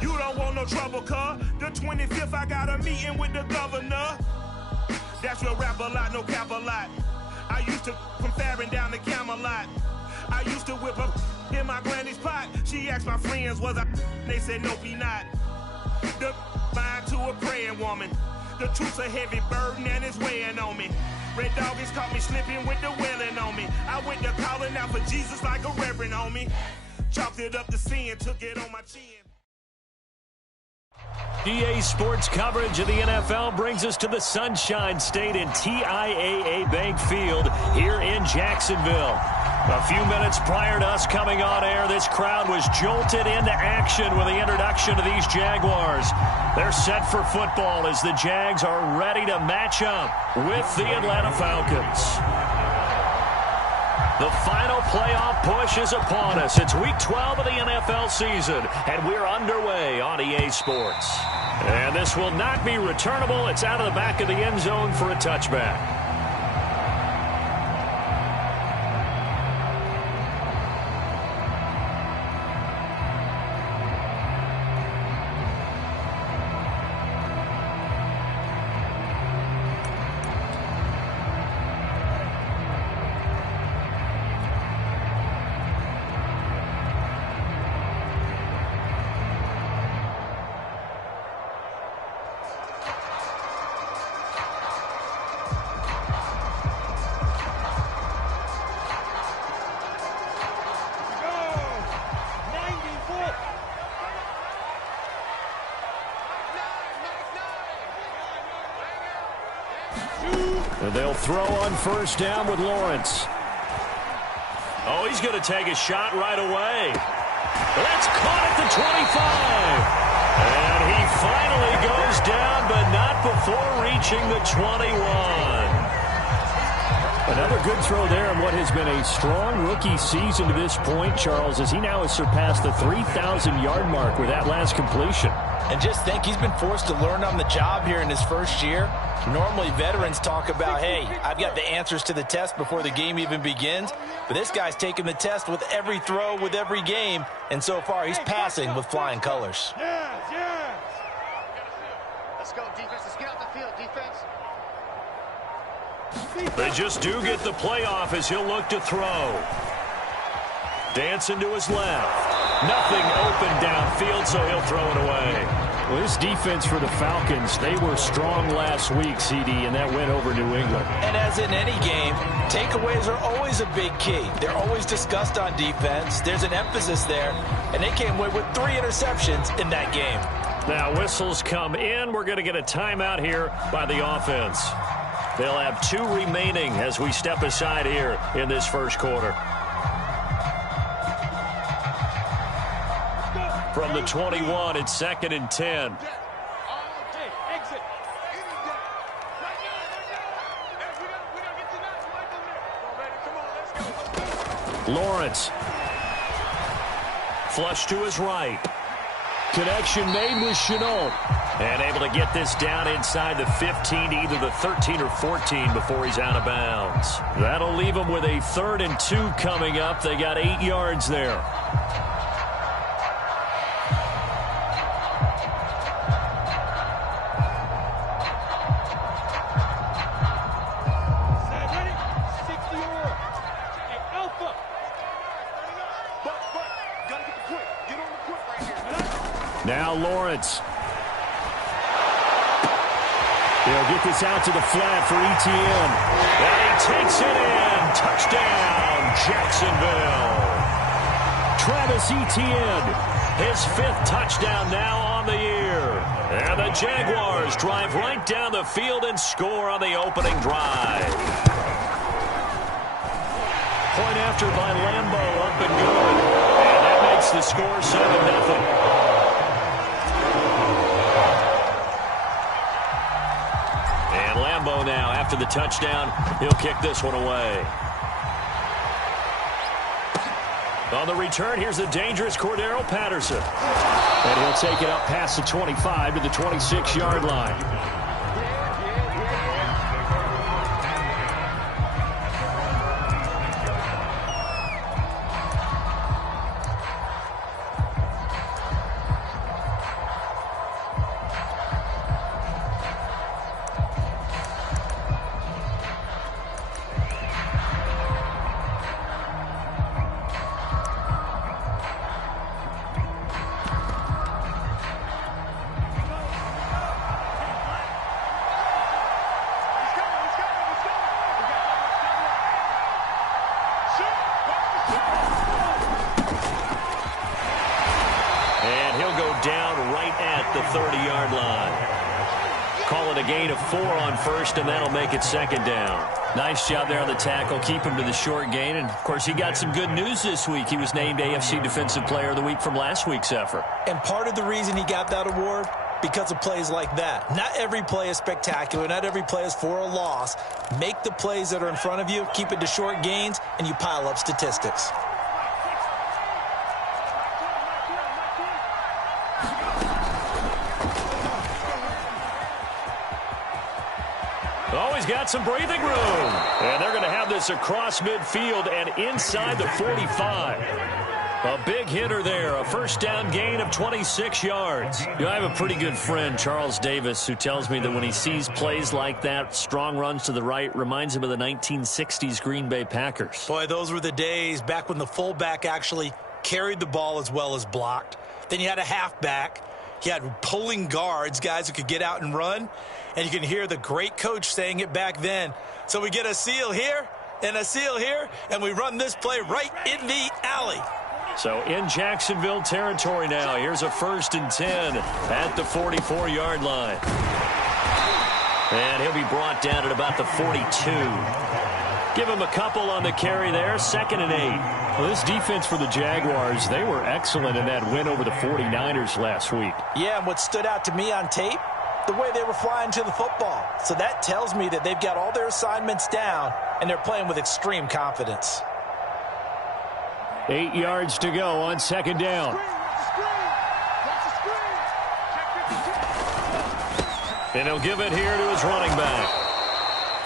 You don't want no trouble, cuz. The 25th, I got a meeting with the governor. That's real rap a lot, no cap a lot. I used to from Farron down to Camelot. I used to whip up in my granny's pot. She asked my friends, was I? They said, nope, he not. The fine to a praying woman. The truth's a heavy burden and it's weighing on me. Red doggies caught me slipping with the wailing on me. I went to calling out for Jesus like a reverend on me. Chalked it up to sin, took it on my chin. EA Sports coverage of the NFL brings us to the Sunshine State in TIAA Bank Field here in Jacksonville. A few minutes prior to us coming on air, this crowd was jolted into action with the introduction of these Jaguars. They're set for football as the Jags are ready to match up with the Atlanta Falcons. The final playoff push is upon us. It's week 12 of the NFL season, and we're underway on EA Sports. And this will not be returnable. It's out of the back of the end zone for a touchback. And they'll throw on first down with Lawrence. Oh, he's going to take a shot right away. That's caught at the 25. And he finally goes down, but not before reaching the 21. Another good throw there in what has been a strong rookie season to this point, Charles, as he now has surpassed the 3,000-yard mark with that last completion. And just think, he's been forced to learn on the job here in his first year. Normally, veterans talk about, hey, I've got the answers to the test before the game even begins. But this guy's taking the test with every throw, with every game. And so far, he's passing with flying colors. Yes. Let's go, defense. Let's get out the field, defense. They just do get the playoff as he'll look to throw. Dancing to his left. Nothing open downfield, so he'll throw it away. Well, this defense for the Falcons, they were strong last week, CD, and that went over New England. And as in any game, takeaways are always a big key. They're always discussed on defense. There's an emphasis there, and they came away with 3 interceptions in that game. Now whistles come in. We're going to get a timeout here by the offense. They'll have 2 remaining as we step aside here in this first quarter. From the 21, it's 2nd and 10. Lawrence. Flush to his right. Connection made with Chenault. And able to get this down inside the 15 to either the 13 or 14 before he's out of bounds. That'll leave him with a 3rd and 2 coming up. They got 8 yards there. Now Lawrence. They'll get this out to the flat for Etienne. And he takes it in. Touchdown, Jacksonville. Travis Etienne, his 5th touchdown now on the year. And the Jaguars drive right down the field and score on the opening drive. Point after by Lambeau, up and good. And that makes the score 7-0. Lambeau now, after the touchdown, he'll kick this one away. On the return, here's the dangerous Cordero Patterson. And he'll take it up past the 25 to the 26-yard line. down right at the 30-yard line. Call it a gain of 4 on first, and that'll make it second down. Nice job there on the tackle. Keep him to the short gain. And, of course, he got some good news this week. He was named AFC Defensive Player of the Week from last week's effort. And part of the reason he got that award, because of plays like that. Not every play is spectacular. Not every play is for a loss. Make the plays that are in front of you, keep it to short gains, and you pile up statistics. Oh, he's got some breathing room. And they're going to have this across midfield and inside the 45. A big hitter there. A first down gain of 26 yards. You know, I have a pretty good friend, Charles Davis, who tells me that when he sees plays like that, strong runs to the right, reminds him of the 1960s Green Bay Packers. Boy, those were the days back when the fullback actually carried the ball as well as blocked. Then you had a halfback. You had pulling guards, guys who could get out and run. And you can hear the great coach saying it back then. So we get a seal here and a seal here, and we run this play right in the alley. So in Jacksonville territory now. Here's a 1st and 10 at the 44-yard line. And he'll be brought down at about the 42. Give him a couple on the carry there. 2nd and 8. Well, this defense for the Jaguars, they were excellent in that win over the 49ers last week. Yeah, and what stood out to me on tape, the way they were flying to the football. So that tells me that they've got all their assignments down, and they're playing with extreme confidence. 8 yards to go on 2nd down. And he'll give it here to his running back.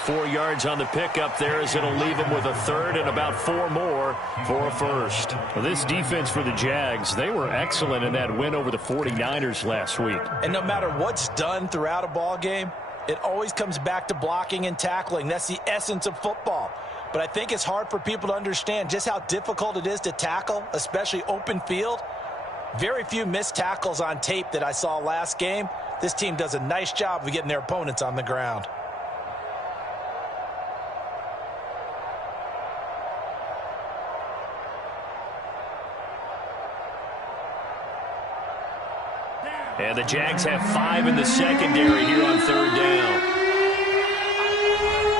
4 yards on the pickup there as it'll leave him with a 3rd and about 4 more for a 1st. Well, this defense for the Jags, they were excellent in that win over the 49ers last week. And no matter what's done throughout a ball game, it always comes back to blocking and tackling. That's the essence of football. But I think it's hard for people to understand just how difficult it is to tackle, especially open field. Very few missed tackles on tape that I saw last game. This team does a nice job of getting their opponents on the ground. And the Jags have 5 in the secondary here on 3rd down.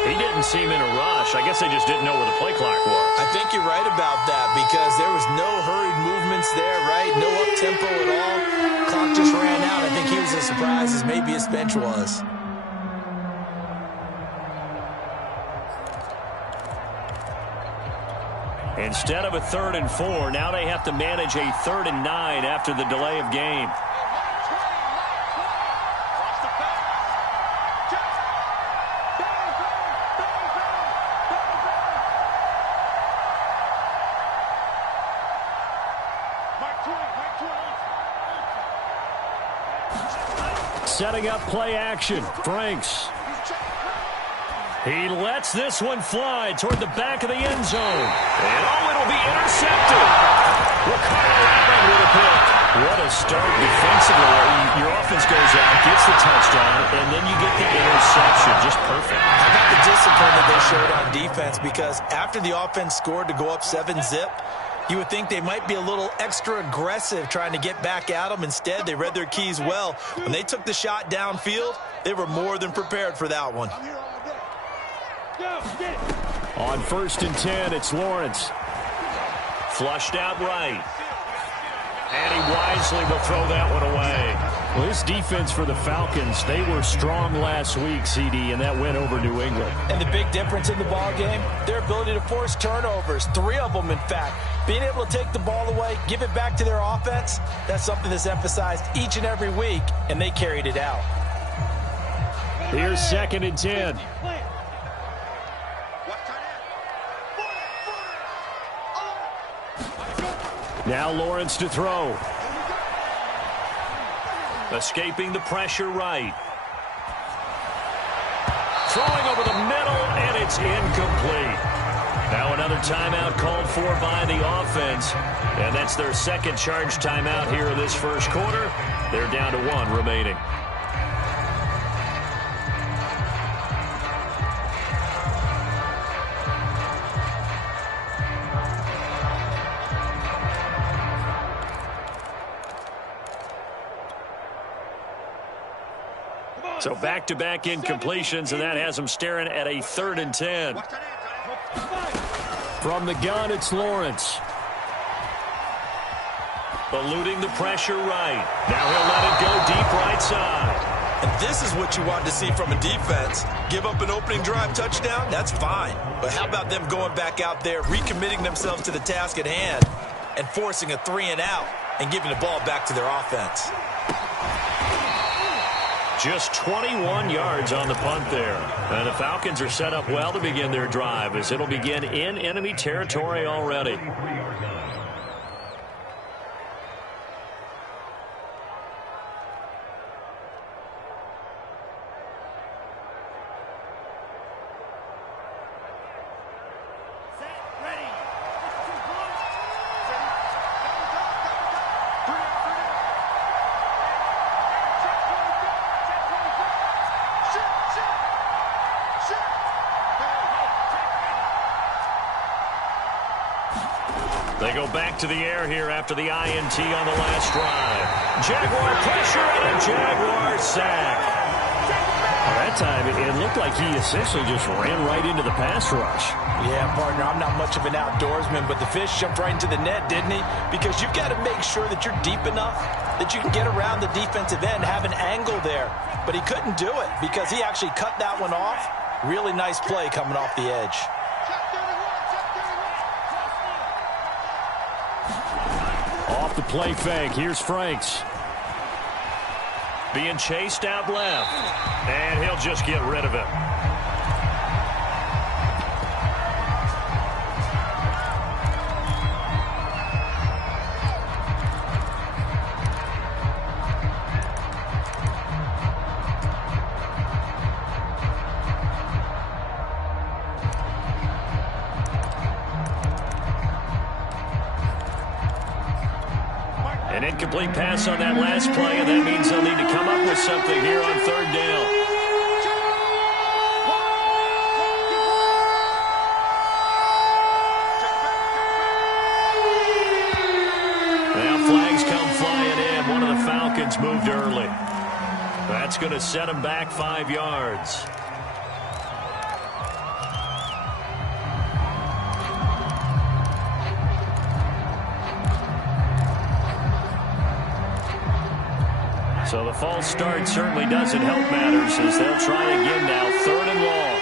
He didn't seem in a rush. I guess they just didn't know where the play clock was. I think you're right about that because there was no hurried movements there, right? No up-tempo at all. Clock just ran out. I think he was as surprised as maybe his bench was. Instead of a 3rd and 4, now they have to manage a 3rd and 9 after the delay of game. Setting up play action. Franks. He lets this one fly toward the back of the end zone. And it'll be intercepted. Ricardo Allen with a pick. What a start defensively. Your offense goes out, gets the touchdown, and then you get the interception. Just perfect. How about the discipline that they showed on defense? Because after the offense scored to go up 7-zip, you would think they might be a little extra aggressive trying to get back at them. Instead, they read their keys well. When they took the shot downfield, they were more than prepared for that one. On 1st and 10, it's Lawrence. Flushed out right. And he wisely will throw that one away. Well, this defense for the Falcons, they were strong last week, CD, and that win over New England. And the big difference in the ball game, their ability to force turnovers, 3 of them, in fact. Being able to take the ball away, give it back to their offense, that's something that's emphasized each and every week, and they carried it out. Here's 2nd and 10. Now Lawrence to throw. Escaping the pressure right. Throwing over the middle, and it's incomplete. Now another timeout called for by the offense. And that's their 2nd charge timeout here in this 1st quarter. They're down to 1 remaining. So back-to-back incompletions, and that has them staring at a 3rd and 10. From the gun, it's Lawrence. Eluding the pressure right. Now he'll let it go deep right side. And this is what you want to see from a defense. Give up an opening drive touchdown, that's fine. But how about them going back out there, recommitting themselves to the task at hand, and forcing a 3-and-out and giving the ball back to their offense. Just 21 yards on the punt there. And the Falcons are set up well to begin their drive, as it'll begin in enemy territory already. They go back to the air here after the INT on the last drive. Jaguar pressure and a Jaguar sack. That time, it looked like he essentially just ran right into the pass rush. Yeah, partner, I'm not much of an outdoorsman, but the fish jumped right into the net, didn't he? Because you've got to make sure that you're deep enough that you can get around the defensive end, have an angle there. But he couldn't do it because he actually cut that one off. Really nice play coming off the edge. Off the play fake, here's Franks. Being chased out left, and he'll just get rid of it. An incomplete pass on that last play, and that means they'll need to come up with something here on 3rd down. Now flags come flying in. One of the Falcons moved early. That's going to set them back 5 yards. So the false start certainly doesn't help matters, as they'll try again now, 3rd and long.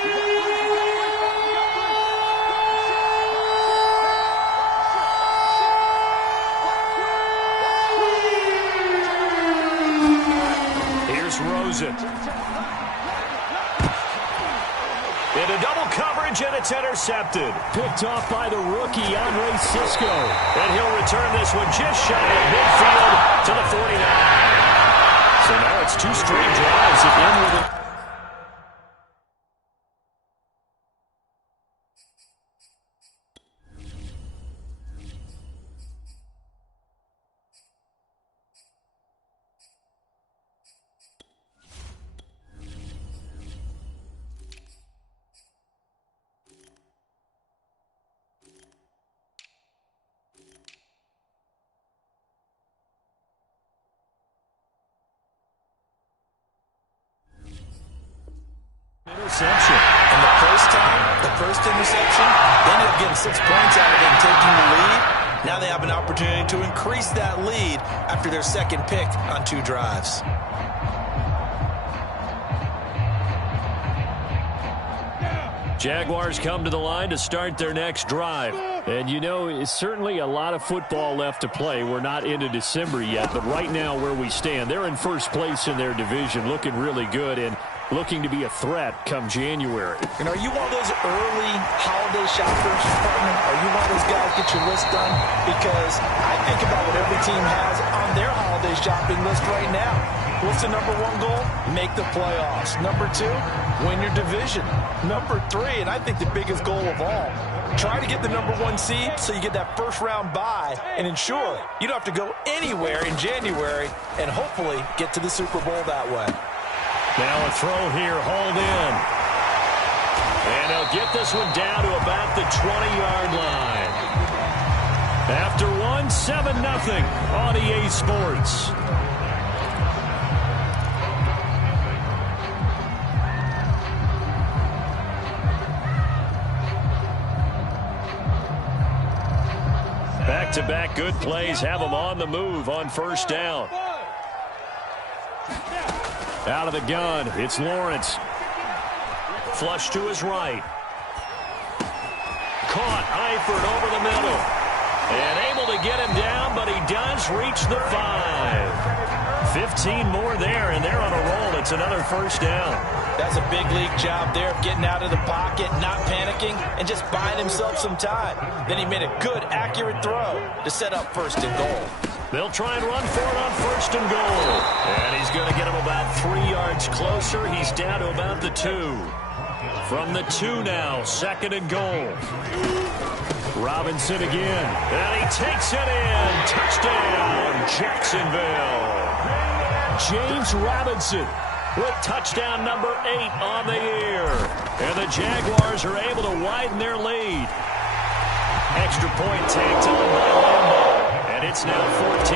Here's Rosen. Into double coverage, and it's intercepted. Picked off by the rookie, Andre Cisco. And he'll return this one just shy of midfield to the 49. So now it's 2 straight drives again with it. Interception. And the first interception, they ended up getting 6 points out of it and taking the lead. Now they have an opportunity to increase that lead after their second pick on 2 drives. Jaguars come to the line to start their next drive. And you know, it's certainly a lot of football left to play. We're not into December yet, but right now where we stand, they're in first place in their division, looking really good and looking to be a threat come January. And are you one of those early holiday shoppers, partner? Are you one of those guys get your list done? Because I think about what every team has on their holiday shopping list right now. What's the number 1 goal? Make the playoffs. Number 2, win your division. Number 3, and I think the biggest goal of all, try to get the number 1 seed so you get that first round bye and ensure you don't have to go anywhere in January and hopefully get to the Super Bowl that way. Now a throw here, hauled in. And they'll get this one down to about the 20-yard line. After 1, 7-0 on EA Sports. Back-to-back good plays have him on the move on first down. Out of the gun, it's Lawrence. Flush to his right. Caught Eifert over the middle. And able to get him down, but he does reach the 5. 15 more there, and they're on a roll. It's another first down. That's a big league job there of getting out of the pocket, not panicking, and just buying himself some time. Then he made a good, accurate throw to set up first and goal. They'll try and run for it on first and goal. And he's going to get him about 3 yards closer. He's down to about the 2. From the 2 now, second and goal. Robinson again. And he takes it in. Touchdown, Jacksonville. James Robinson with touchdown number 8 on the year. And the Jaguars are able to widen their lead. Extra point tanked on by Lambeau. And it's now 14-0.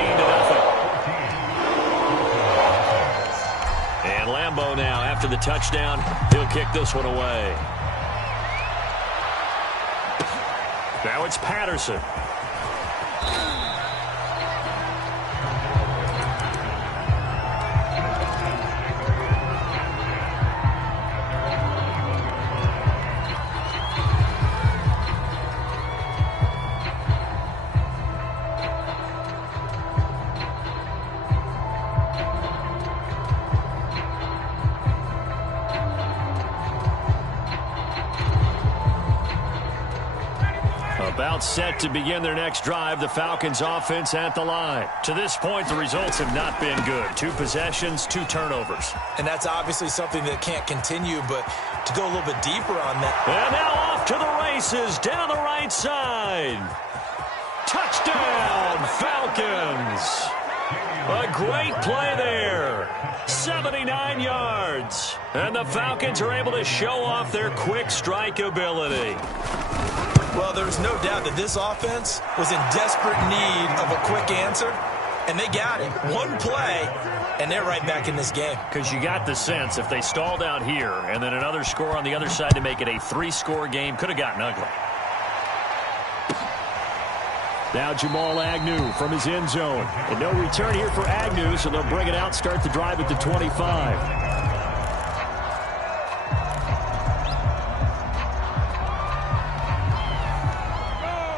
And Lambeau now, after the touchdown, he'll kick this one away. Now it's Patterson. About set to begin their next drive. The Falcons offense at the line. To this point, the results have not been good. 2 possessions, 2 turnovers. And that's obviously something that can't continue, but to go a little bit deeper on that. And now off to the races down the right side. Touchdown, Falcons. A great play there. 79 yards. And the Falcons are able to show off their quick strike ability. Well, there's no doubt that this offense was in desperate need of a quick answer, and they got it. 1 play, and they're right back in this game. Because you got the sense if they stalled out here and then another score on the other side to make it a 3-score game, could have gotten ugly. Now Jamal Agnew from his end zone. And no return here for Agnew, so they'll bring it out, start the drive at the 25.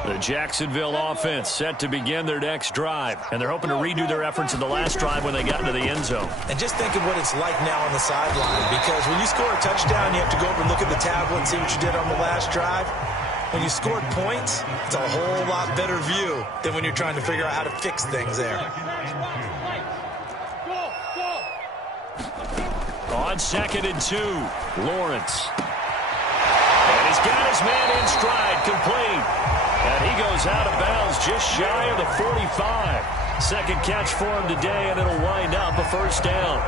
The Jacksonville offense set to begin their next drive, and they're hoping to redo their efforts in the last drive when they got into the end zone. And just think of what it's like now on the sideline, because when you score a touchdown, you have to go over and look at the tablet and see what you did on the last drive. When you scored points, it's a whole lot better view than when you're trying to figure out how to fix things there. On second and 2, Lawrence. And he's got his man in stride, complete. And he goes out of bounds just shy of the 45. Second catch for him today, and it'll wind up a first down.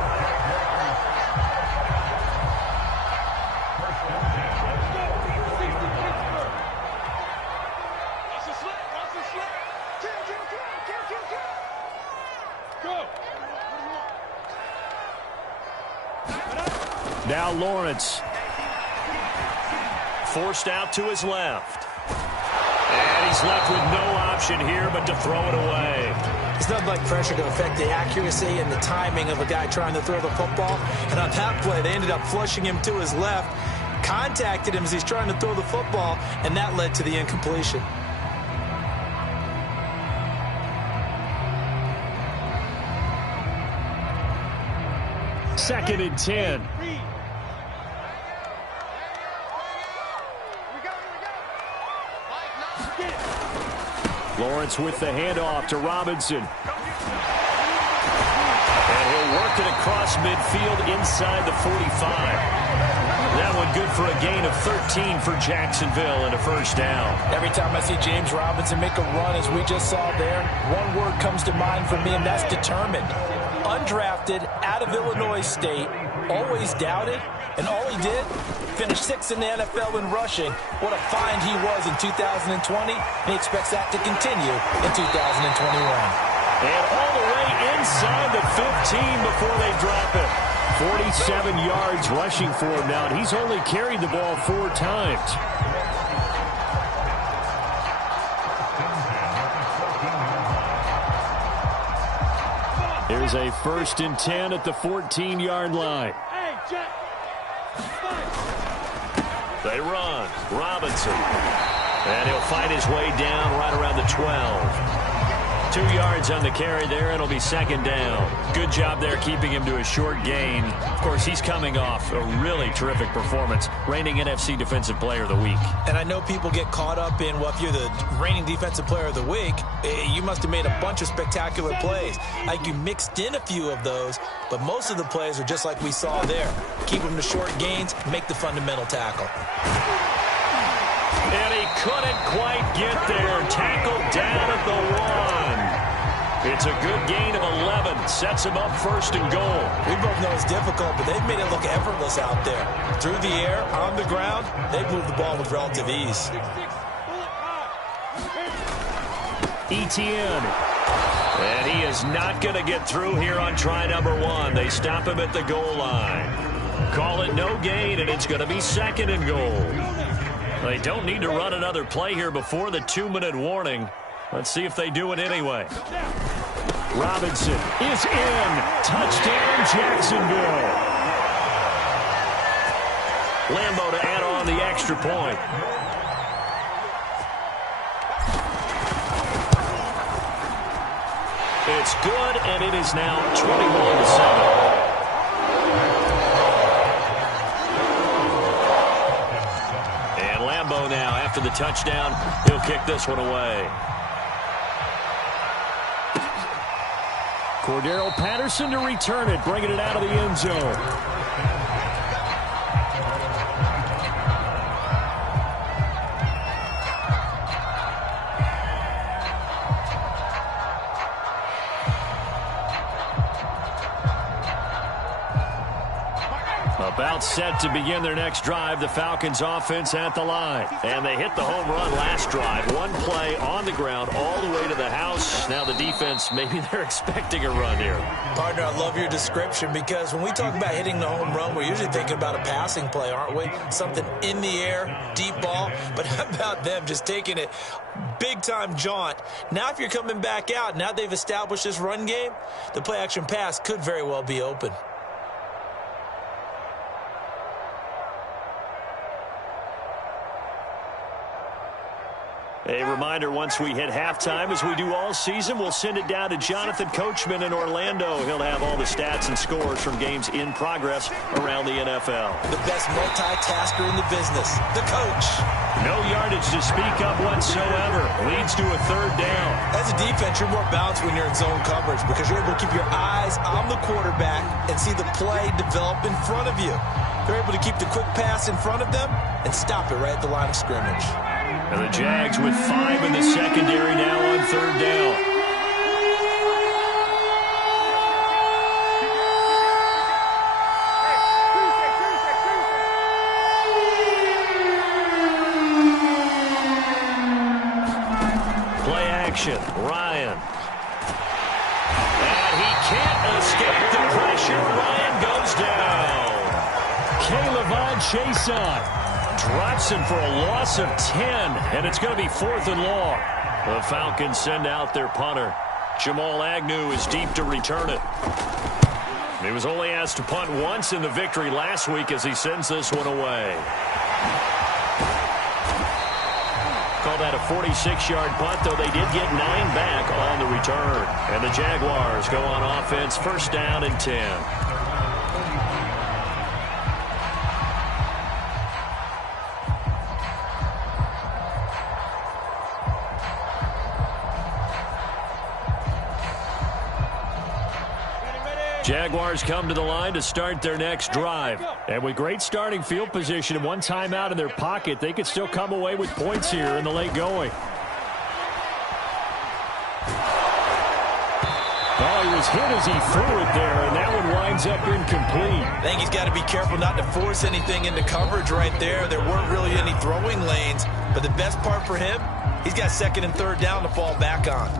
Now Lawrence. Forced out to his left. And he's left with no option here but to throw it away. It's nothing like pressure to affect the accuracy and the timing of a guy trying to throw the football. And on that play, they ended up flushing him to his left, contacted him as he's trying to throw the football, and that led to the incompletion. Second and 10. Lawrence with the handoff to Robinson. And he'll work it across midfield inside the 45. That one good for a gain of 13 for Jacksonville and a first down. Every time I see James Robinson make a run, as we just saw there, one word comes to mind for me, and that's determined. Undrafted, out of Illinois State, always doubted, and all he did, finished 6th in the NFL in rushing. What a find he was in 2020, and he expects that to continue in 2021. And all the way inside the 15 before they drop it. 47 yards rushing for him now, and he's only carried the ball 4 times. Here's a 1st and 10 at the 14-yard line. They run. Robinson. And he'll fight his way down right around the 12. 2 yards on the carry there. It'll be 2nd down. Good job there keeping him to a short gain. Of course, he's coming off a really terrific performance. Reigning NFC Defensive Player of the Week. And I know people get caught up in, well, if you're the reigning Defensive Player of the Week, you must have made a bunch of spectacular plays. Like you mixed in a few of those, but most of the plays are just like we saw there. Keep them to short gains, make the fundamental tackle. And he couldn't quite get there. Tackled down at the 1. It's a good gain of 11. Sets him up 1st and goal. We both know it's difficult, but they've made it look effortless out there. Through the air, on the ground, they've moved the ball with relative ease. Etienne. And he is not going to get through here on try number 1. They stop him at the goal line. Call it no gain, and it's going to be 2nd and goal. They don't need to run another play here before the 2-minute warning. Let's see if they do it anyway. Robinson is in. Touchdown, Jacksonville. Lambeau to add on the extra point. It's good, and it is now 21-7. Now, after the touchdown, he'll kick this one away. Cordero Patterson to return it, bringing it out of the end zone. About set to begin their next drive. The Falcons offense at the line. And they hit the home run last drive. One play on the ground all the way to the house. Now the defense, maybe they're expecting a run here. Partner, I love your description because when we talk about hitting the home run, we're usually thinking about a passing play, aren't we? Something in the air, deep ball. But how about them just taking it big-time jaunt? Now if you're coming back out, now they've established this run game, the play-action pass could very well be open. A reminder, once we hit halftime, as we do all season, we'll send it down to Jonathan Coachman in Orlando. He'll have all the stats and scores from games in progress around the NFL. The best multitasker in the business, the coach. No yardage to speak of whatsoever. Leads to a 3rd down. As a defense, you're more balanced when you're in zone coverage because you're able to keep your eyes on the quarterback and see the play develop in front of you. They're able to keep the quick pass in front of them and stop it right at the line of scrimmage. And the Jags with 5 in the secondary now on 3rd down. Play action. Ryan. And he can't escape the pressure. Ryan goes down. K'Lavon Chaisson drops him for a loss of 10, and it's going to be 4th and long. The Falcons send out their punter. Jamal Agnew is deep to return it. He was only asked to punt once in the victory last week as he sends this one away. Call that a 46-yard punt, though they did get 9 back on the return. And the Jaguars go on offense, 1st down and 10. Jaguars come to the line to start their next drive. And with great starting field position and one timeout in their pocket, they could still come away with points here in the late going. Oh, he was hit as he threw it there, and that one winds up incomplete. I think he's got to be careful not to force anything into coverage right there. There weren't really any throwing lanes, but the best part for him, he's got 2nd and 3rd down to fall back on.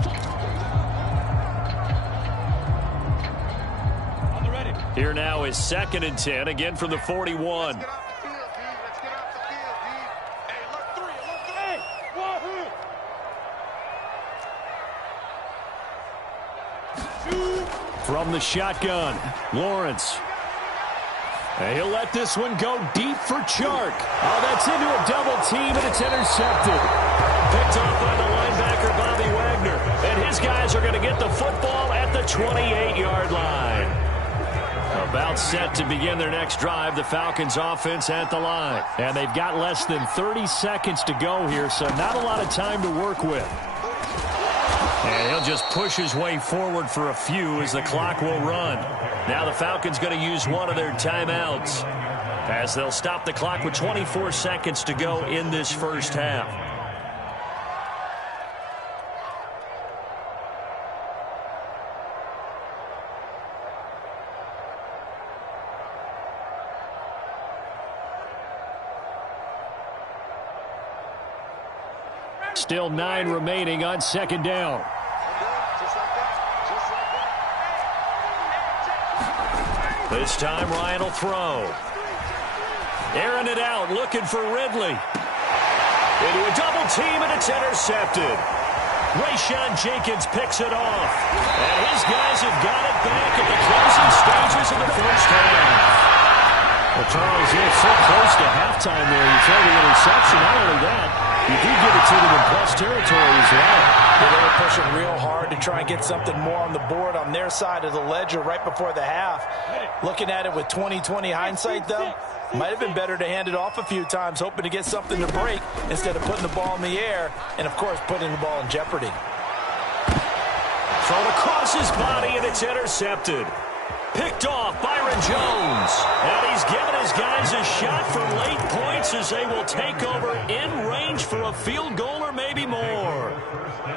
Here now is 2nd and 10, again from the 41. From the shotgun, Lawrence. And he'll let this one go deep for Chark. Oh, that's into a double team, and it's intercepted. Picked off by the linebacker, Bobby Wagner. And his guys are going to get the football at the 28-yard line. About set to begin their next drive, the Falcons offense at the line. And they've got less than 30 seconds to go here, so not a lot of time to work with. And he'll just push his way forward for a few as the clock will run. Now the Falcons going to use one of their timeouts as they'll stop the clock with 24 seconds to go in this first half. Still 9 remaining on second down. This time Ryan will throw. Airing it out, looking for Ridley. Into a double team, and it's intercepted. Rayshon Jenkins picks it off. And his guys have got it back at the closing stages of the first half. Well, Charles, you're so close to halftime there. You throw the interception. Not only that, you do give it to them in plus territory as well. They were pushing real hard to try and get something more on the board on their side of the ledger right before the half. Looking at it with 20/20 hindsight, though, might have been better to hand it off a few times, hoping to get something to break instead of putting the ball in the air and, of course, putting the ball in jeopardy. Thrown across his body, and it's intercepted. Picked off Byron Jones. And he's given his guys a shot for late points as they will take over in range for a field goal or maybe more.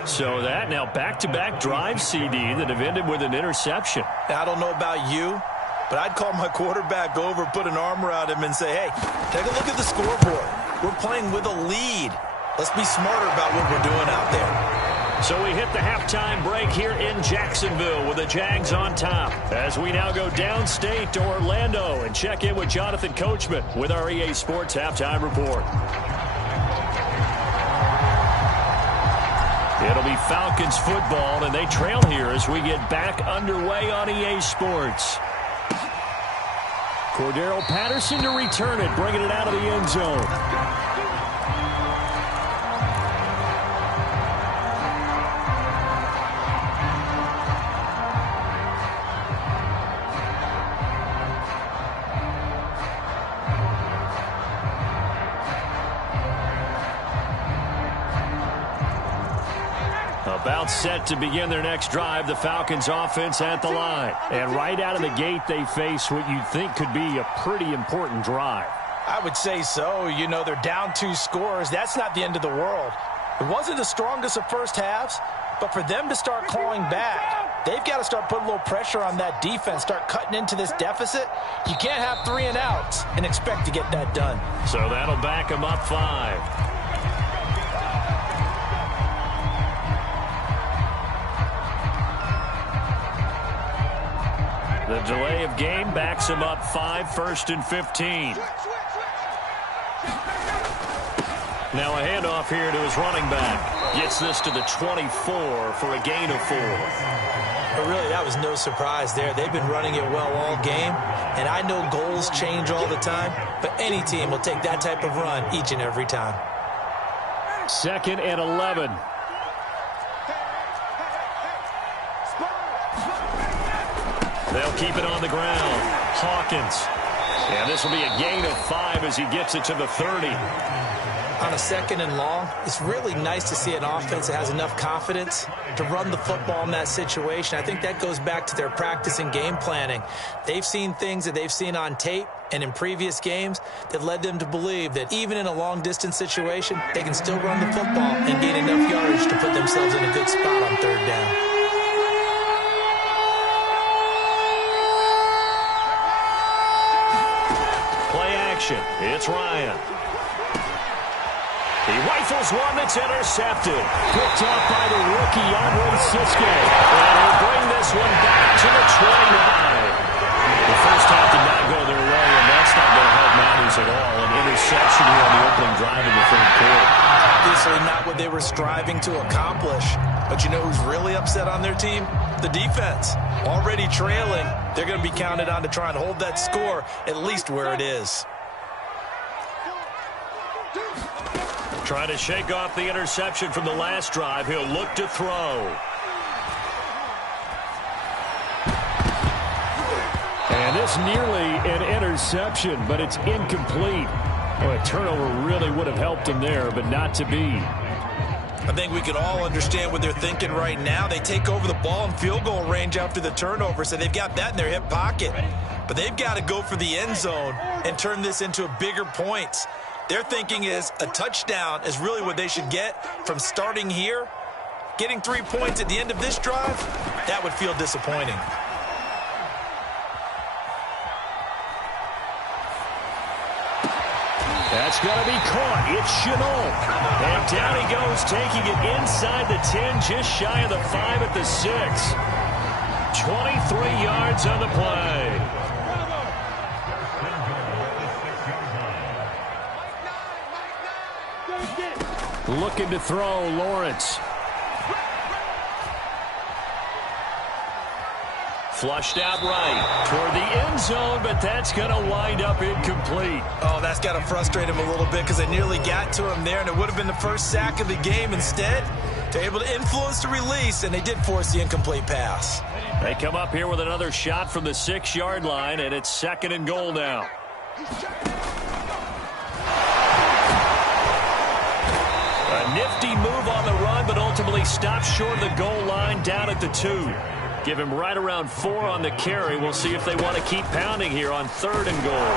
So that now back-to-back drives, CD, that have ended with an interception. I don't know about you, but I'd call my quarterback over, put an arm around him, and say, hey, take a look at the scoreboard. We're playing with a lead. Let's be smarter about what we're doing out there. So we hit the halftime break here in Jacksonville with the Jags on top. As we now go downstate to Orlando and check in with Jonathan Coachman with our EA Sports Halftime Report. It'll be Falcons football, and they trail here as we get back underway on EA Sports. Cordero Patterson to return it, bringing it out of the end zone. About set to begin their next drive, the Falcons offense at the line. And right out of the gate, they face what you'd think could be a pretty important drive. I would say so. You know, they're down 2 scores. That's not the end of the world. It wasn't the strongest of first halves, but for them to start clawing back, they've got to start putting a little pressure on that defense, start cutting into this deficit. You can't have 3 and outs and expect to get that done. So that'll back them up 5. The delay of game backs him up 5, 1st and 15. Now a handoff here to his running back. Gets this to the 24 for a gain of 4. But really, that was no surprise there. They've been running it well all game, and I know goals change all the time, but any team will take that type of run each and every time. 2nd and 11. They'll keep it on the ground. Hawkins. And this will be a gain of 5 as he gets it to the 30. On a 2nd and long, it's really nice to see an offense that has enough confidence to run the football in that situation. I think that goes back to their practice and game planning. They've seen things that they've seen on tape and in previous games that led them to believe that even in a long-distance situation, they can still run the football and gain enough yardage to put themselves in a good spot on 3rd down. It's Ryan. He rifles one that's intercepted. Picked off by the rookie, Andre Cisco. And he'll bring this one back to the 29. The first half did not go their way, and that's not going to help matters at all. An interception here on the opening drive in the 3rd quarter. Obviously not what they were striving to accomplish. But you know who's really upset on their team? The defense. Already trailing, they're going to be counted on to try and hold that score at least where it is. Trying to shake off the interception from the last drive. He'll look to throw. And this nearly an interception, but it's incomplete. Well, a turnover really would have helped him there, but not to be. I think we can all understand what they're thinking right now. They take over the ball in field goal range after the turnover, so they've got that in their hip pocket. But they've got to go for the end zone and turn this into bigger points. Their thinking is a touchdown is really what they should get from starting here. Getting 3 points at the end of this drive, that would feel disappointing. That's going to be caught. It's Chenault. And down he goes, taking it inside the 10, just shy of the 5 at the 6. 23 yards on the play. Looking to throw, Lawrence. Flushed out right toward the end zone, but that's going to wind up incomplete. Oh, that's got to frustrate him a little bit because they nearly got to him there, and it would have been the first sack of the game. Instead, they're able to influence the release, and they did force the incomplete pass. They come up here with another shot from the 6-yard line, and it's 2nd and goal now. A nifty move on the run, but ultimately stopped short of the goal line down at the 2. Give him right around 4 on the carry. We'll see if they want to keep pounding here on 3rd and goal.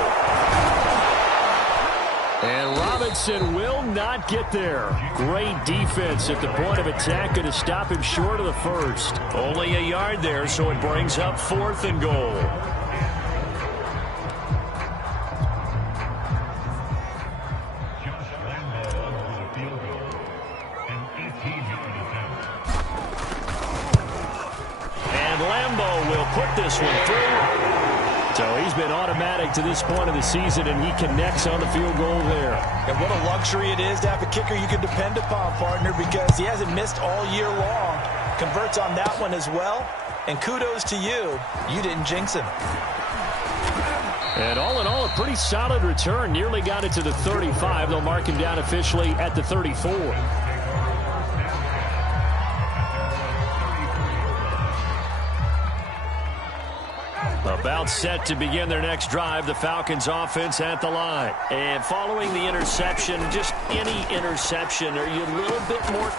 And Robinson will not get there. Great defense at the point of attack, going to stop him short of the 1st. Only a yard there, so it brings up 4th and goal. Put this one through. So he's been automatic to this point of the season, and he connects on the field goal there. And what a luxury it is to have a kicker you can depend upon, partner, because he hasn't missed all year long. Converts on that one as well. And kudos to you. You didn't jinx him. And all in all, a pretty solid return. Nearly got it to the 35. They'll mark him down officially at the 34. About set to begin their next drive, the Falcons offense at the line. And following the interception, just any interception, are you a little bit more...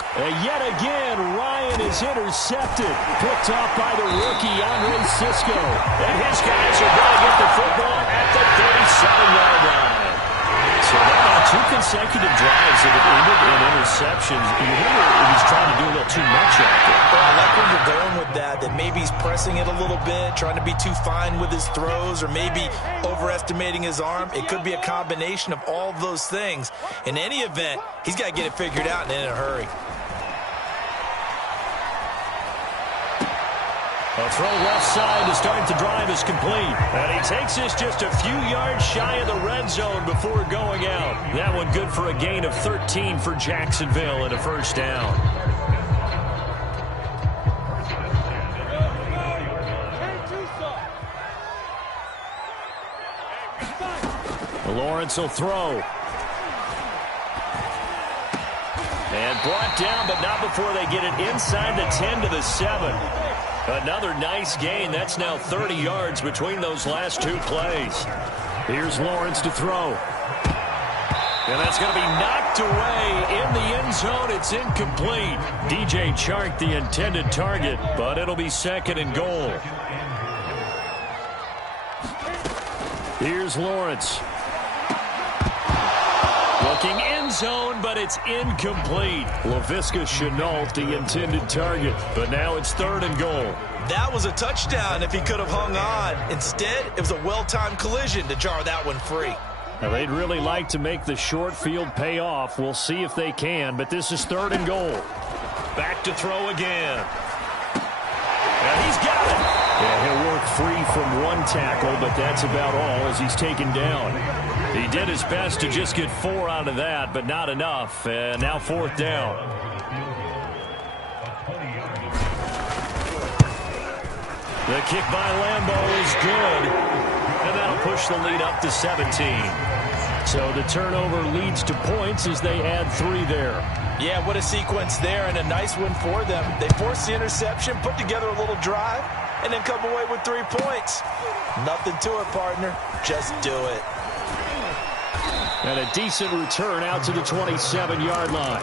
yet again, Ryan is intercepted. Picked off by the rookie, Andre Sisco. And his guys are going to get the football at the 37-yard line. So now 2 consecutive drives that have ended in interceptions. You wonder if he's trying to do a little too much out there. Well, I like where you're going with that maybe he's pressing it a little bit, trying to be too fine with his throws, or maybe overestimating his arm. It could be a combination of all of those things. In any event, he's got to get it figured out and in a hurry. A throw left side to start the drive is complete. And he takes this just a few yards shy of the red zone before going out. That one good for a gain of 13 for Jacksonville and a 1st down. Lawrence will throw. And brought down, but not before they get it inside the 10 to the 7. Another nice gain. That's now 30 yards between those last 2 plays. Here's Lawrence to throw. And that's going to be knocked away in the end zone. It's incomplete. DJ Chark, the intended target, but it'll be 2nd and goal. Here's Lawrence. Looking end zone, but it's incomplete. Laviska Shenault, the intended target, but now it's 3rd and goal. That was a touchdown if he could have hung on. Instead, it was a well-timed collision to jar that one free. Now, they'd really like to make the short field pay off. We'll see if they can, but this is 3rd and goal. Back to throw again. And he's got it. Yeah, he'll work free from 1 tackle, but that's about all as he's taken down. He did his best to just get 4 out of that, but not enough. And now 4th down. The kick by Lambeau is good, and that'll push the lead up to 17. So the turnover leads to points as they add 3 there. Yeah, what a sequence there, and a nice one for them. They forced the interception, put together a little drive, and then come away with 3 points. Nothing to it, partner. Just do it. And a decent return out to the 27-yard line.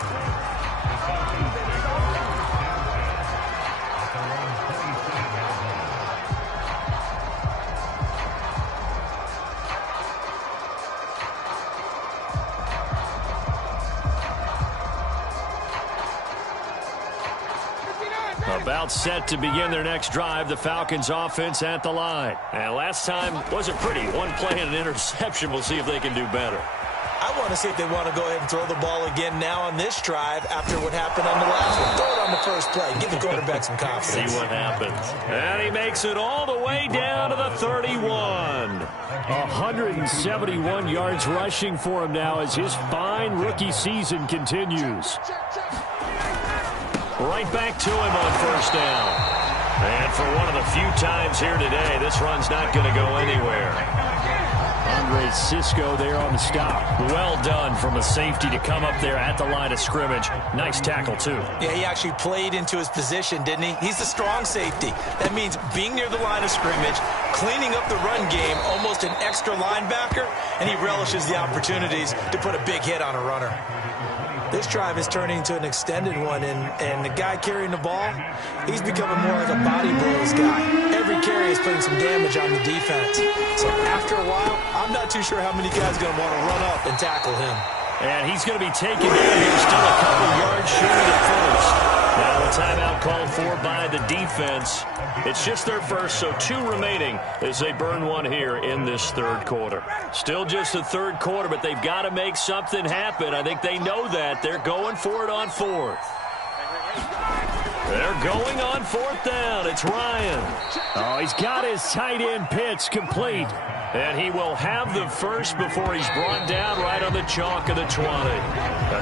About set to begin their next drive, the Falcons offense at the line. And last time wasn't pretty. 1 play and an interception. We'll see if they can do better. I want to see if they want to go ahead and throw the ball again now on this drive after what happened on the last one. Throw it on the first play. Give the quarterback some confidence. See what happens. And he makes it all the way down to the 31. 171 yards rushing for him now as his fine rookie season continues. Right back to him on first down. And for one of the few times here today, this run's not going to go anywhere. Andre Cisco there on the stop. Well done from a safety to come up there at the line of scrimmage. Nice tackle, too. Yeah, he actually played into his position, didn't he? He's the strong safety. That means being near the line of scrimmage, cleaning up the run game, almost an extra linebacker, and he relishes the opportunities to put a big hit on a runner. This drive is turning into an extended one, and the guy carrying the ball, he's becoming more like a body blows guy. Every carry is putting some damage on the defense. So after a while, I'm not too sure how many guys are going to want to run up and tackle him. And he's going to be taken down here, still a couple yards short of the first. Now a timeout called for by the defense. It's just their first, so 2 remaining as they burn 1 here in this third quarter. Still just the third quarter, but they've got to make something happen. I think they know that. They're going for it on 4th. They're going on 4th down. It's Ryan. Oh, he's got his tight end pitch complete. And he will have the first before he's brought down right on the chalk of the 20.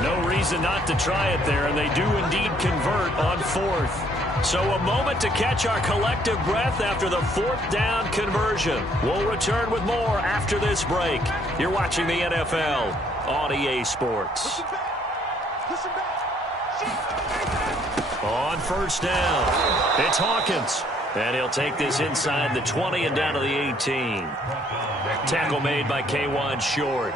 No reason not to try it there, and they do indeed convert on 4th. So a moment to catch our collective breath after the 4th down conversion. We'll return with more after this break. You're watching the NFL on EA Sports. On first down, it's Hawkins. And he'll take this inside the 20 and down to the 18. Tackle made by K1 Short.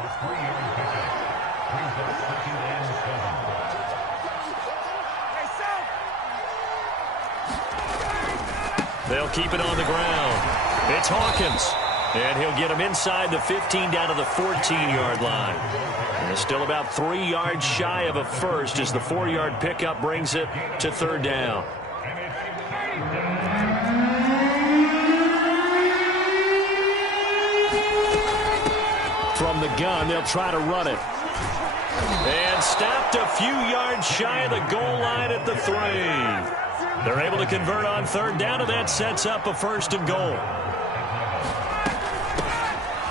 They'll keep it on the ground. It's Hawkins. And he'll get him inside the 15 down to the 14-yard line. And it's still about 3 yards shy of a first as the 4-yard pickup brings it to 3rd down. From the gun, they'll try to run it. And stopped a few yards shy of the goal line at the 3. They're able to convert on 3rd down, and that sets up a 1st and goal.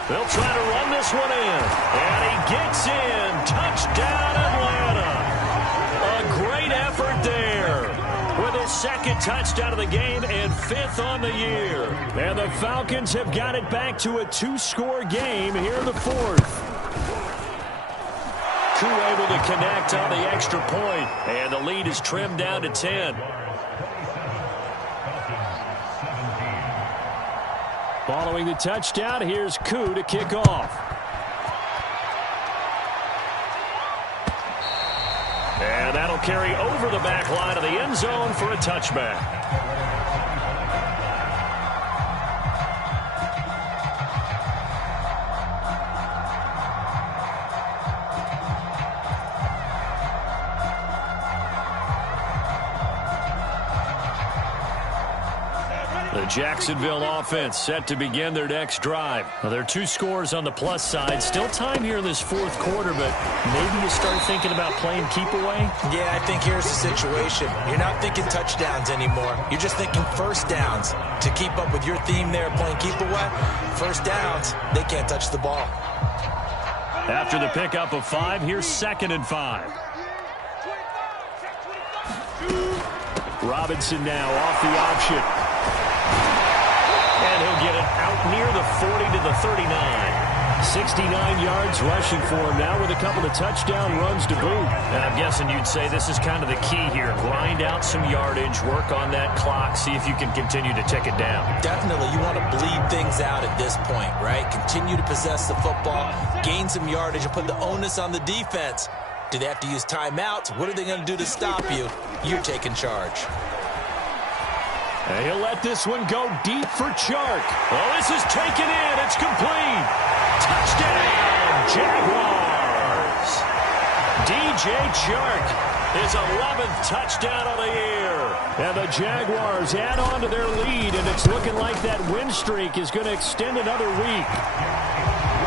They'll try to run this one in. And he gets in. Touchdown, Atlanta. A great effort there. With his 2nd touchdown of the game and 5th on the year. And the Falcons have got it back to a 2-score game here in the 4th. Koo able to connect on the extra point, and the lead is trimmed down to 10. Following the touchdown, here's Koo to kick off. And that'll carry over the back line of the end zone for a touchback. The Jacksonville offense set to begin their next drive. Now, there are 2 scores on the plus side. Still time here in this 4th quarter, but maybe you start thinking about playing keep away? Yeah, I think here's the situation. You're not thinking touchdowns anymore. You're just thinking first downs. To keep up with your theme there, playing keep away, first downs, they can't touch the ball. After the pickup of 5, here's 2nd and 5. Robinson now off the option. near the 40 to the 39. 69 yards rushing for him now with a couple of touchdown runs to boot. And I'm guessing you'd say this is kind of the key here. Grind out some yardage, work on that clock, see if you can continue to tick it down. Definitely, you want to bleed things out at this point, right? Continue to possess the football, gain some yardage, and put the onus on the defense. Do they have to use timeouts? What are they going to do to stop you? You're taking charge. And he'll let this one go deep for Chark. Well, this is taken in. It's complete. Touchdown, Jaguars. DJ Chark, his 11th touchdown of the year. And the Jaguars add on to their lead, and it's looking like that win streak is going to extend another week.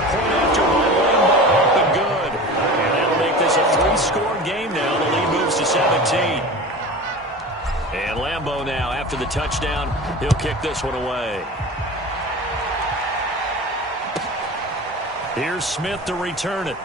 Point after by Lambeau, up and good. And that'll make this a 3-score game now. The lead moves to 17. And Lambeau now, after the touchdown, he'll kick this one away. Here's Smith to return it.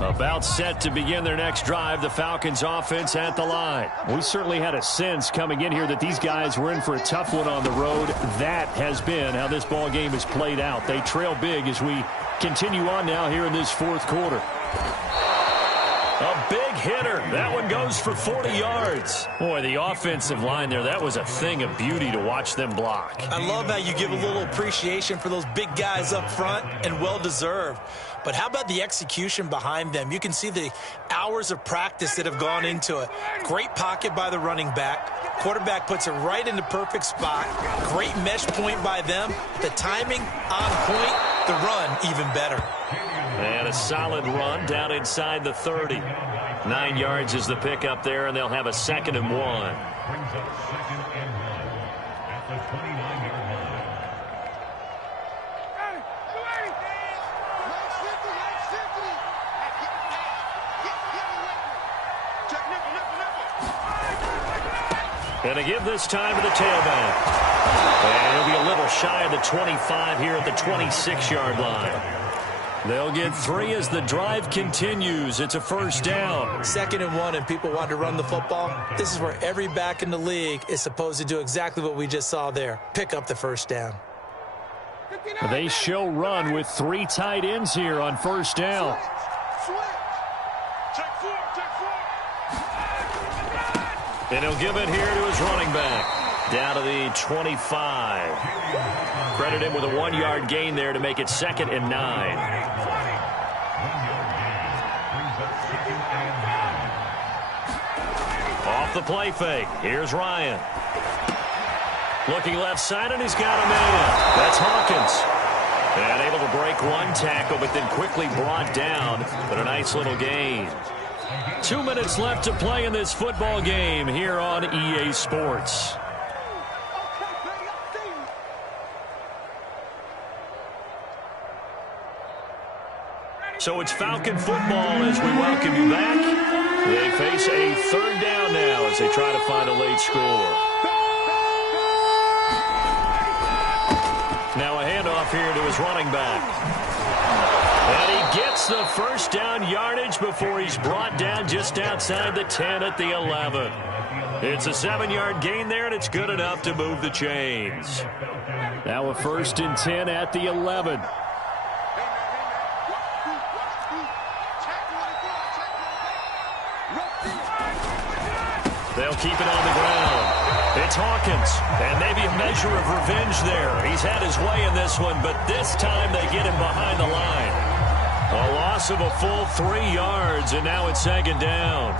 About set to begin their next drive, the Falcons offense at the line. We certainly had a sense coming in here that these guys were in for a tough one on the road. That has been how this ball game has played out. They trail big as we continue on now here in this fourth quarter. A big hitter. That one goes for 40 yards. Boy, the offensive line there, that was a thing of beauty to watch them block. I love how you give a little appreciation for those big guys up front, and well-deserved. But how about the execution behind them? You can see the hours of practice that have gone into it. Great pocket by the running back. Quarterback puts it right in the perfect spot. Great mesh point by them. The timing on point. The run even better. And a solid run down inside the 30. 9 yards is the pickup there, and they'll have a 2nd and 1. And to give this time to the tailback. And he'll be a little shy of the 25 here at the 26-yard line. They'll get 3 as the drive continues. It's a first down. 2nd and 1, and people want to run the football. This is where every back in the league is supposed to do exactly what we just saw there. Pick up the first down. They show run with 3 tight ends here on first down. And he'll give it here to his running back. Down to the 25. Credit him with a 1-yard gain there to make it 2nd and 9. Off the play fake. Here's Ryan. Looking left side, and he's got a man. That's Hawkins. And able to break one tackle, but then quickly brought down. But a nice little gain. 2 minutes left to play in this football game here on EA Sports. So it's Falcon football as we welcome you back. They face a 3rd down now as they try to find a late score. Now a handoff here to his running back. And he gets the first down yardage before he's brought down just outside the 10 at the 11. It's a 7-yard gain there, and it's good enough to move the chains. Now a 1st and 10 at the 11. They'll keep it on the ground. It's Hawkins, and maybe a measure of revenge there. He's had his way in this one, but this time they get him behind the line. A loss of a full 3 yards, and now it's 2nd down.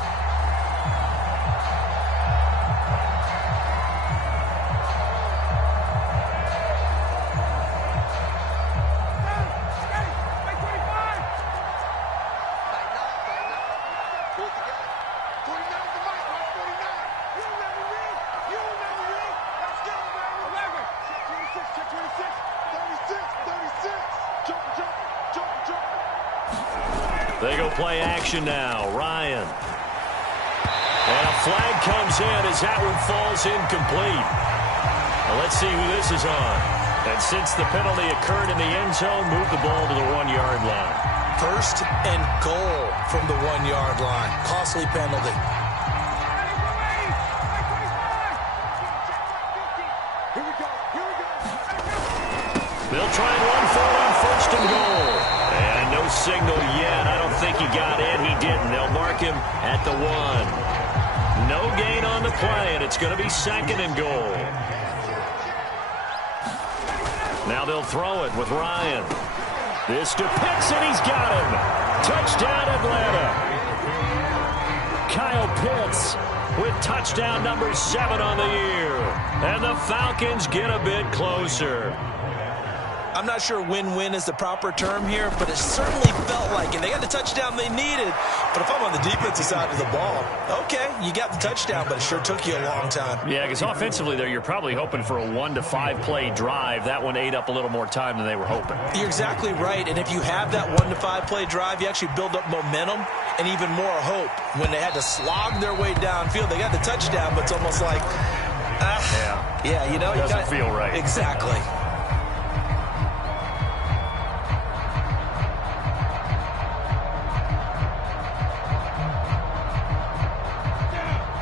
They go play action now. Ryan. And a flag comes in as that one falls incomplete. Well, let's see who this is on. And since the penalty occurred in the end zone, move the ball to the 1-yard line. 1st and goal from the 1-yard line. Costly penalty. They'll try and run for it on 1st and goal. And no signal yet. I don't think he got in. He didn't. They'll mark him at the 1. No gain on the play, and it's going to be 2nd and goal. Now they'll throw it with Ryan. This to Pitts, and he's got him. Touchdown, Atlanta. Kyle Pitts with touchdown number 7 on the year. And the Falcons get a bit closer. I'm not sure win-win is the proper term here, but it certainly felt like it. They got the touchdown they needed. But if I'm on the defensive side of the ball, okay, you got the touchdown, but it sure took you a long time. Yeah, because offensively there, you're probably hoping for a 1 to 5 play drive. That one ate up a little more time than they were hoping. You're exactly right. And if you have that 1 to 5 play drive, you actually build up momentum and even more hope. When they had to slog their way downfield, they got the touchdown, but it's almost like, yeah, you know, it doesn't feel right. Exactly.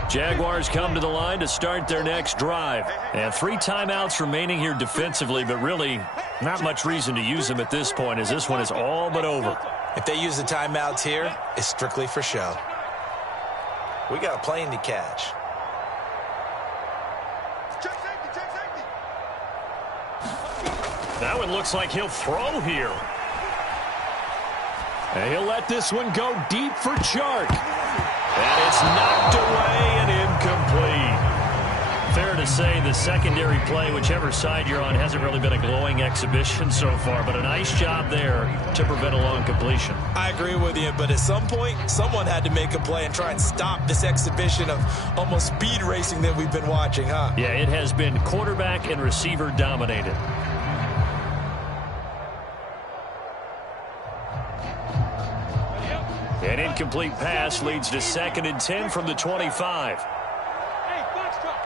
Jaguars come to the line to start their next drive. And 3 timeouts remaining here defensively, but really not much reason to use them at this point as this one is all but over. If they use the timeouts here, it's strictly for show. We got a plane to catch. That one looks like he'll throw here. And he'll let this one go deep for Chark. And it's knocked away and incomplete. Fair to say the secondary play, whichever side you're on, hasn't really been a glowing exhibition so far, but a nice job there to prevent a long completion. I agree with you, but at some point, someone had to make a play and try and stop this exhibition of almost speed racing that we've been watching, huh? Yeah, it has been quarterback and receiver dominated. An incomplete pass leads to 2nd and 10 from the 25. Hey, box truck.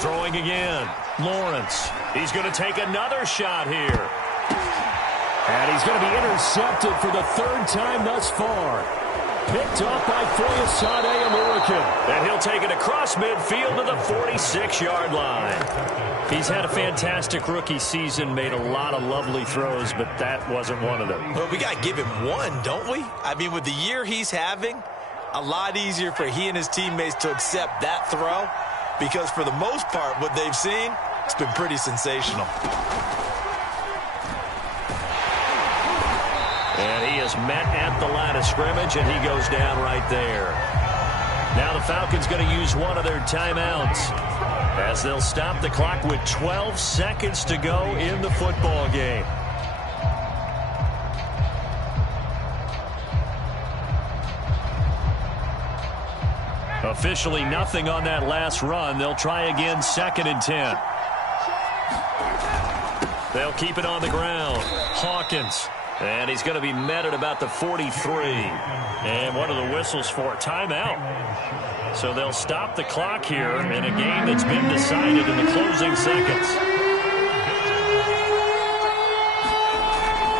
Throwing again. Lawrence. He's going to take another shot here. And he's going to be intercepted for the 3rd time thus far. Picked up by Foyesade American. And he'll take it across midfield to the 46-yard line. He's had a fantastic rookie season, made a lot of lovely throws, but that wasn't one of them. Well, we got to give him one, don't we? I mean, with the year he's having, a lot easier for he and his teammates to accept that throw because for the most part, what they've seen, it's been pretty sensational. And he is met at the line of scrimmage, and he goes down right there. Now the Falcons going to use one of their timeouts as they'll stop the clock with 12 seconds to go in the football game. Officially nothing on that last run. They'll try again 2nd and 10. They'll keep it on the ground. Hawkins. And he's going to be met at about the 43. And what are the whistles for? Timeout. So they'll stop the clock here in a game that's been decided in the closing seconds.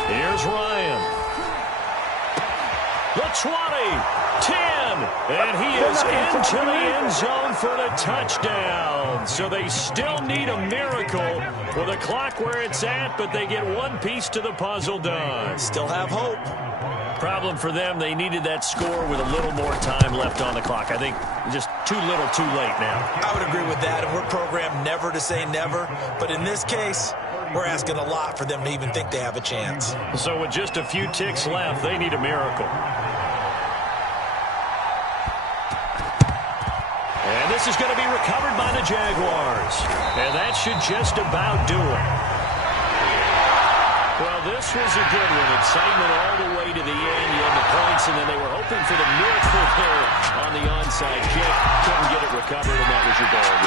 Here's Ryan. The 20, 10, and he is into the end zone for the touchdown. So they still need a miracle with a clock where it's at, but they get one piece to the puzzle done. Still have hope. Problem for them, they needed that score with a little more time left on the clock. I think just too little, too late now. I would agree with that, and we're programmed never to say never. But in this case, we're asking a lot for them to even think they have a chance. So with just a few ticks left, they need a miracle. And this is going to be recovered by the Jaguars. And that should just about do it. Well, this was a good one. Excitement all the way to the end. You had the points, and then they were hoping for the miracle there on the onside kick. Couldn't get it recovered, and that was your goal.